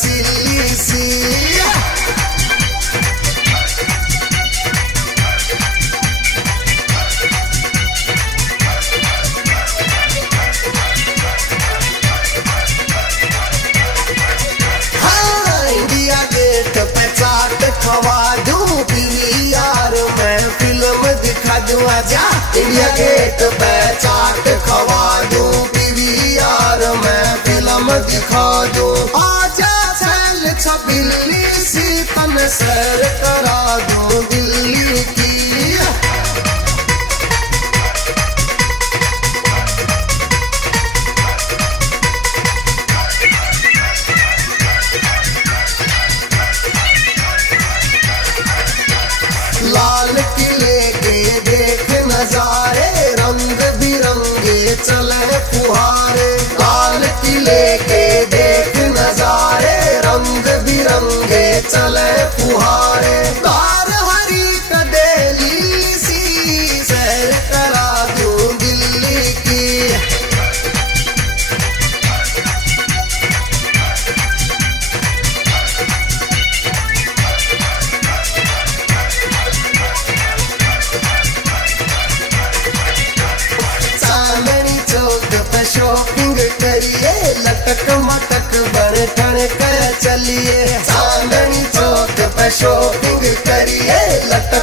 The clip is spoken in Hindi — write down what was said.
रसीली सी। हाँ, इंडिया गेट पे चाट खवा दूं, पीवीआर में फिल्म दिखा दूं। आजा इंडिया गेट पे चाट खवा दूं, पीवीआर में फिल्म दिखा दूं। आजा चल छबिल्ली सी तन सैर करा दूं दिल्ली की। लाल किले के देख नजारे, रंग बिरंगे चले फुहारे। लाल किले के देख नजारे, रंग बिरंगे चले फुहारे। तार हरी कदेली सी सैर करा दूं दिल्ली की। चांदनी चौक पे शॉपिंग करिए, लटक मटक बरठन कर चलिए। चांदनी चौक पे शॉपिंग करिए, लटक